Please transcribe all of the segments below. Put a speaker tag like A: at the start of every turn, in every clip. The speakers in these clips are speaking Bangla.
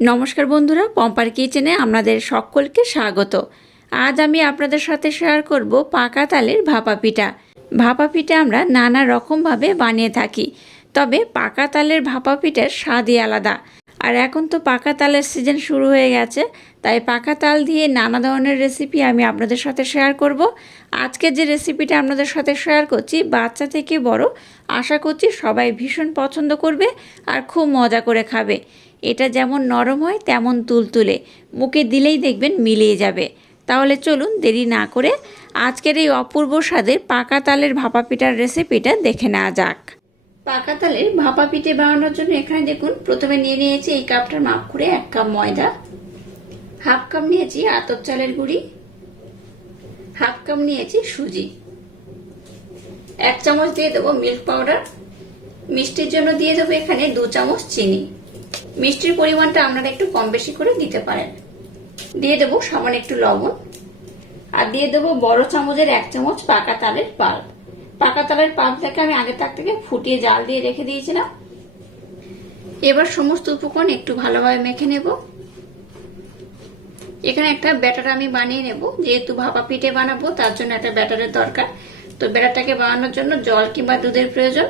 A: নমস্কার বন্ধুরা, পম্পার কিচেনে আপনাদের সকলকে স্বাগত। আজ আমি আপনাদের সাথে শেয়ার করব পাকা তালের ভাপা পিঠা। ভাপা পিঠা আমরা নানা রকমভাবে বানিয়ে থাকি, তবে পাকা তালের ভাপা পিঠার স্বাদই আলাদা। আর এখন তো পাকা তালের সিজন শুরু হয়ে গেছে, তাই পাকা তাল দিয়ে নানা ধরনের রেসিপি আমি আপনাদের সাথে শেয়ার করব। আজকে যে রেসিপিটা আপনাদের সাথে শেয়ার করছি, বাচ্চা থেকে বড় আশা করছি সবাই ভীষণ পছন্দ করবে আর খুব মজা করে খাবে। এটা যেমন নরম হয়, তেমন তুলতুলে। মুখে দিলেই দেখবেন মিলিয়ে যাবে। তাহলে চলুন দেরি না করে আজকের এই অপূর্ব স্বাদের পাকা তালের ভাপা পিঠার রেসিপিটা দেখে নেওয়া যাক। পাকা তালের ভাপা পিঠে বানানোর জন্য এখানে দেখুন, প্রথমে নিয়ে নিয়েছি এই কাপটার মাপ করে এক কাপ ময়দা, হাফ কাপ নিয়েছি আতপ চালের গুঁড়ি, হাফ কাপ নিয়েছি সুজি। এক চামচ দিয়ে দেবো মিল্ক পাউডার মিষ্টির জন্য দিয়ে দেবো এখানে দু চামচ চিনি। মিষ্টির পরিমাণটা আপনারা একটু কম বেশি করে দিতে পারেন। দিয়ে দেবো সামান্য একটু লবণ। আর দিয়ে দেবো বড় চামচের এক চামচ পাকা তালের পাল্প। পাকা তালের পাল্পটাকে আমি আগে তাক থেকে ফুটিয়ে জাল দিয়ে রেখে দিয়েছিলাম। এবার সমস্ত উপকরণ একটু ভালোভাবে মেখে নেব। এখানে একটা ব্যাটার আমি বানিয়ে নেব। যেহেতু ভাপা পিঠে বানাবো, তার জন্য একটা ব্যাটারের দরকার। তো বেড়াটাকে বানানোর জন্য জল কিংবা দুধের প্রয়োজন।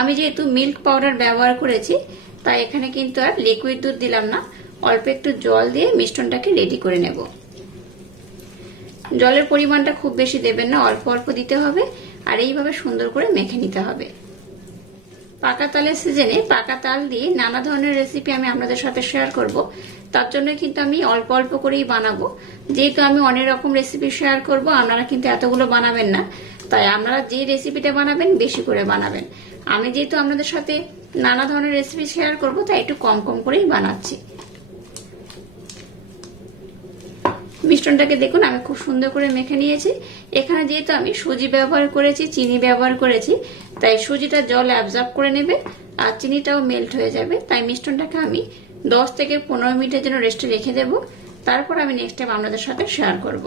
A: আমি যেহেতু মিল্ক পাউডার ব্যবহার করেছি, তাই এখানে কিন্তু আর লিকুইড দুধ দিলাম না। অল্প একটু জল দিয়ে মিষ্টনটাকে রেডি করে নেব। জলের পরিমাণটা খুব বেশি দেবেন না, অল্প অল্প দিতে হবে আর এইভাবে সুন্দর করে মেখে নিতে হবে। পাকা তালের সিজনে পাকা তাল দিয়ে নানা ধরনের রেসিপি আমি আপনাদের সাথে শেয়ার করব। তার জন্য কিন্তু আমি অল্প অল্প করেই বানাবো। যেহেতু আমি অনেক রকম রেসিপি শেয়ার করব, আপনারা কিন্তু এতগুলো বানাবেন না। তাই আপনারা যে রেসিপিটা বানাবেন, বেশি করে বানাবেন। আমি যেহেতু আপনাদের সাথে নানা ধরনের রেসিপি শেয়ার করব, তাই একটু কম কম করেই বানাচ্ছি। মিষ্টনটাকে দেখুন, আমি খুব সুন্দর করে মেখে নিয়েছি। এখানে যেহেতু আমি সুজি ব্যবহার করেছি, চিনি ব্যবহার করেছি, তাই সুজিটা জল অ্যাবজর্ব করে নেবে আর চিনিটাও মেল্ট হয়ে যাবে। তাই মিষ্টনটাকে আমি দশ থেকে পনেরো মিনিটের জন্য রেস্টে রেখে দেব। তারপর আমি নেক্সট টাইম আপনাদের সাথে শেয়ার করব।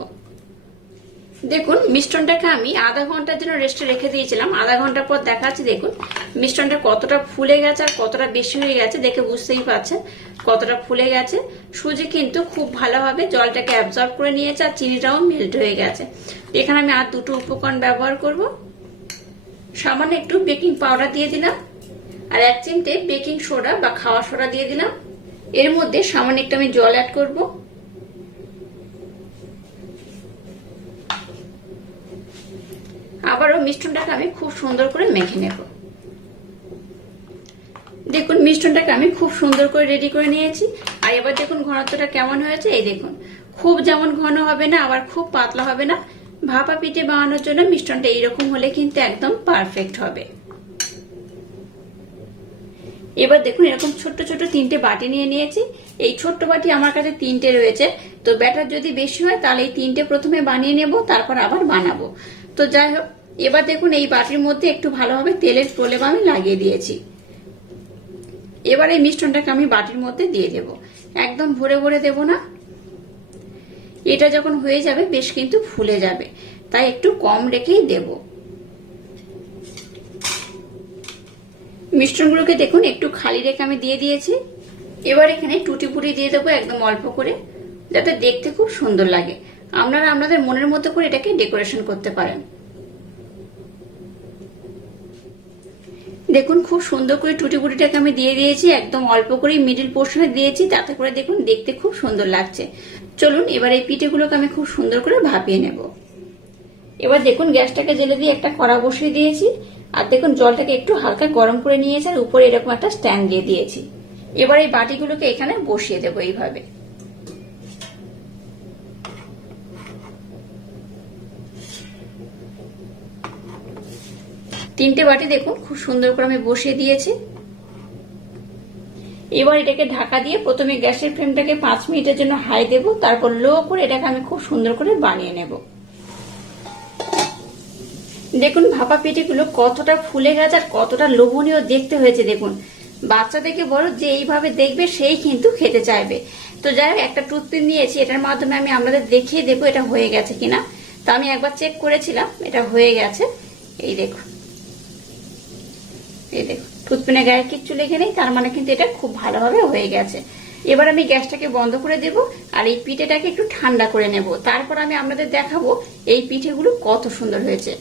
A: দেখুন মিষ্টনটাকে আমি আধা ঘণ্টার জন্য রেস্টে রেখে দিয়েছিলাম। আধা ঘণ্টা পর দেখাচ্ছি দেখুন মিষ্টনটা কতটা ফুলে গেছে আর কতটা বেশি হয়ে গেছে, দেখে বুঝতেই পারছেন কতটা ফুলে গেছে। সুজি কিন্তু খুব ভালোভাবে জলটাকে অ্যাবজর্ব করে নিয়েছে আর চিনিটাও মেল্ট হয়ে গেছে। এখানে আমি আর দুটো উপকরণ ব্যবহার করব। সামান্য একটু বেকিং পাউডার দিয়ে দিলাম আর এক চিমটে বেকিং সোডা বা খাওয়া সোডা দিয়ে দিলাম। এর মধ্যে সামান্য একটু আমি জল অ্যাড করব। আবারও মিষ্টনটাকে আমি খুব সুন্দর করে মেখে নেব। দেখুন, মিষ্টনটাকে আমি খুব সুন্দর করে রেডি করে নিয়েছি। আর এবার দেখুন ঘনত্বটা কেমন হয়েছে। এই দেখুন, খুব যেমন ঘন হবে না, আবার খুব পাতলা হবে না। ভাপা পিঠে বানানোর জন্য মিষ্টনটা এইরকম হলে কিন্তু একদম পারফেক্ট হবে। এবার দেখুন, এরকম ছোট্ট ছোট্ট তিনটে বাটি নিয়ে নিয়েছি। এই ছোট্ট বাটি আমার কাছে তিনটে রয়েছে। তো ব্যাটার যদি বেশি হয়, তাহলে এই তিনটে প্রথমে বানিয়ে নেব, তারপর আবার বানাবো। তো যাই হোক এবার দেখুন এই বাটির মধ্যে একটু ভালোভাবে তেলের প্রলেপ আমি লাগিয়ে দিয়েছি। এবার এই মিষ্টনটাকে আমি বাটির মধ্যে দিয়ে দেব। একদম ভরে ভরে দেব না। এটা যখন হয়ে যাবে, বেশ কিন্তু ফুলে যাবে। তাই একটু কম রেখেই দেব। মিষ্টনগুলোকে দেখুন, একটু খালি রেখে আমি দিয়ে দিয়েছি। এবার এখানে টুটি পুটি দিয়ে দেবো একদম অল্প করে, যাতে দেখতে খুব সুন্দর লাগে। আপনারা আপনাদের মনের মতো করে এটাকে ডেকোরেশন করতে পারেন। দেখুন, খুব সুন্দর করে টুটি পুটিটাকে আমি দিয়ে দিয়েছি, একদম অল্প করে মিডিল পোর্শনে দিয়েছি, তাতে করে দেখুন, দেখতে খুব সুন্দর লাগছে। চলুন, এবার এই পিঠেগুলোকে আমি খুব সুন্দর করে ভাপিয়ে নেব। এবার দেখুন, গ্যাসটাকে জেলে দিয়ে একটা কড়া বসিয়ে দিয়েছি, আর দেখুন, জলটাকে একটু হালকা গরম করে নিয়েছি, আর উপরে এরকম একটা স্ট্যান্ড দিয়ে দিয়েছি। এবার এই বাটিগুলোকে এখানে বসিয়ে দেবো এইভাবে। তিনটে বাটি দেখুন, খুব সুন্দর করে আমি বসিয়ে দিয়েছি। এবার এটাকে ঢাকা দিয়ে প্রথমে গ্যাসের ফ্লেমটাকে পাঁচ মিনিটের জন্য হাই দেব, তারপর লো করে এটাকে আমি খুব সুন্দর করে বানিয়ে নেব। দেখুন, ভাপা পিঠেগুলো কতটা ফুলে গেছে আর কতটা লোভনীয় দেখতে হয়েছে, দেখুন। বাচ্চা থেকে বড় যে এইভাবে দেখবে, সেই কিন্তু খেতে চাইবে। তো যাই হোক, একটা টুথপিন নিয়েছি, এটার মাধ্যমে আমি আপনাদের দেখিয়ে দেবো এটা হয়ে গেছে কিনা। তো আমি একবার চেক করেছিলাম, এটা হয়ে গেছে। এই দেখুন। এই দেখুন টুথপিনের গায়ে কিচ্ছু লেগে নেই, তার মানে কিন্তু এটা খুব ভালোভাবে হয়ে গেছে। এবার আমি গ্যাসটাকে বন্ধ করে দেব আর এই পিঠেটাকে একটু ঠান্ডা করে নেব। তারপর আমি আপনাদের দেখাবো এই পিঠেগুলো কত সুন্দর হয়েছে।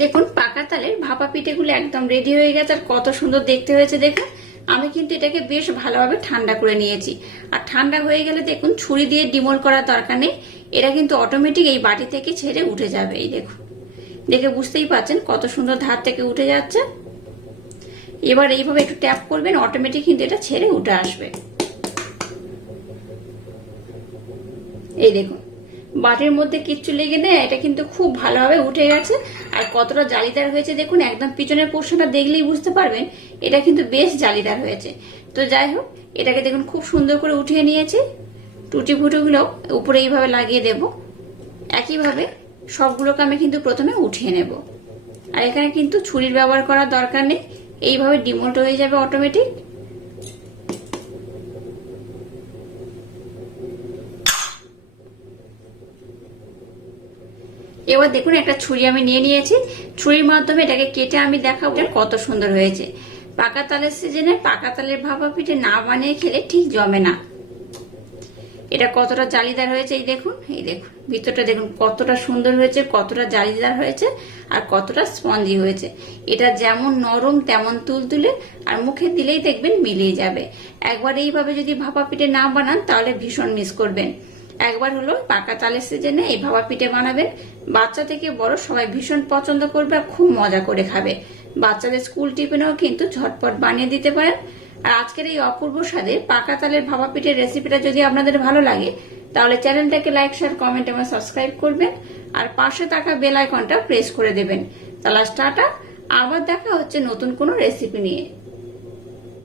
A: দেখুন, পাকা তালের ভাপা পিঠেগুলো একদম রেডি হয়ে গেছে আর কত সুন্দর দেখতে হয়েছে দেখুন। আমি কিন্তু এটাকে বেশ ভালোভাবে ঠান্ডা করে নিয়েছি। আর ঠান্ডা হয়ে গেলে দেখুন, ছুরি দিয়ে ডিমোল করার দরকার নেই। এটা কিন্তু অটোমেটিক এই বাটি থেকে ছেড়ে উঠে যাবে, এই দেখুন। দেখে বুঝতেই পারছেন কত সুন্দর ধার থেকে উঠে যাচ্ছে। এবার এইভাবে একটু ট্যাপ করবেন অটোমেটিক কিন্তু এটা ছেড়ে উঠে আসবে। এই দেখুন, বাটির মধ্যে কিচ্ছু লেগে নেই, এটা কিন্তু খুব ভালোভাবে উঠে গেছে। আর কতটা জালিদার হয়েছে দেখুন, একদম পিছনের পোর্শনটা দেখলেই বুঝতে পারবেন, এটা কিন্তু বেশ জালিদার হয়েছে। তো যাই হোক, এটাকে দেখুন খুব সুন্দর করে উঠিয়ে নিয়েছি। টুটি ফুটোগুলো উপরে এইভাবে লাগিয়ে দেব। একইভাবে সবগুলোকে আমি কিন্তু প্রথমে উঠিয়ে নেব। আর এখানে কিন্তু ছুরির ব্যবহার করার দরকার নেই। এইভাবে ডিমোট হয়ে যাবে অটোমেটিক এবার দেখুন, একটা ছুরি আমি নিয়ে নিয়েছি। ছুরির মাধ্যমে এটাকে কেটে আমি দেখাবো কত সুন্দর হয়েছে। পাকা তালের সিজনে পাকা তালের ভাপা পিঠে না বানিয়ে খেলে ঠিক জমে না। এটা কতটা জালিদার হয়েছে, এই দেখুন এই দেখুন। ভিতরটা দেখুন, কতটা সুন্দর হয়েছে, কতটা জালিদার হয়েছে, আর কতটা স্পঞ্জি হয়েছে। এটা যেমন নরম, তেমন তুলতুলে, আর মুখে দিলেই দেখবেন মিলিয়ে যাবে। একবার এইভাবে যদি ভাপা পিঠে না বানান, তাহলে ভীষণ মিস করবেন। একবার হলো পাকা তালের সিজনে এই ভাপা পিঠে বানাবেন। বাচ্চা থেকে বড় সবাই ভীষণ পছন্দ করবে আর খুব মজা করে খাবে। বাচ্চাদের স্কুল টিফিনেও কিন্তু ঝটপট বানিয়ে দিতে পারেন। আর আজকের এই অপূর্ব স্বাদে পাকা তালের ভাপা পিঠের রেসিপিটা যদি আপনাদের ভালো লাগে, তাহলে চ্যানেলটাকে লাইক শেয়ার কমেন্ট এবং সাবস্ক্রাইব করবেন। আর পাশে থাকা বেল আইকনটা প্রেস করে দেবেন। তাহলে টাটা, আবার দেখা হচ্ছে নতুন কোনো রেসিপি নিয়ে।